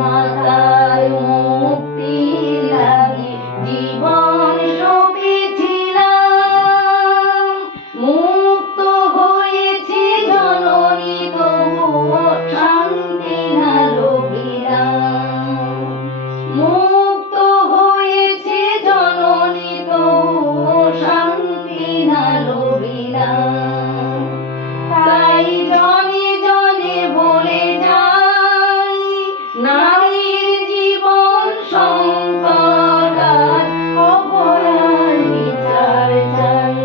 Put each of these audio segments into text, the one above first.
মাতার মুক্তি লাগে জীবন সপেছিলাম, মুক্ত হয়েছে জননী তবুও শান্তি না লভিলাম। মুক্ত হয়েছে জননী তবুও শান্তি না লভিলাম। তাই জনে জনে বলে যাই, নারীর জীবন সংকট আজ, অপয়ার বিচার চাই।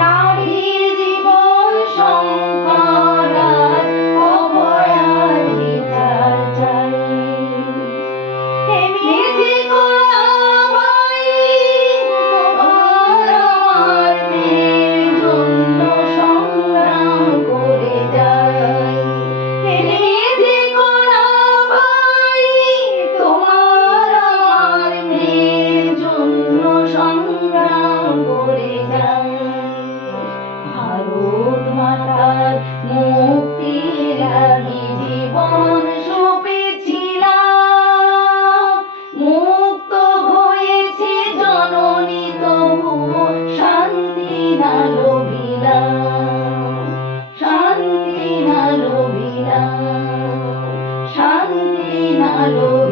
নারীর জীবন সংকট আজ, অপয়ার বিচার চাই। হেমিতে করা ভাই তোমার আমার মেয়ের জন্য সংগ্রাম করে যাই। হেমিতে করা ভাই তোমার আমার মেয়ের জন্য সংগ্রাম করে যাই। ভারত মাতার মুক্তির লাগি জীবন সপেছিলাম, মুক্ত হয়েছে জননী তবুও শান্তি না লভিলাম। শান্তি না লভিলাম, শান্তি না লভিলাম।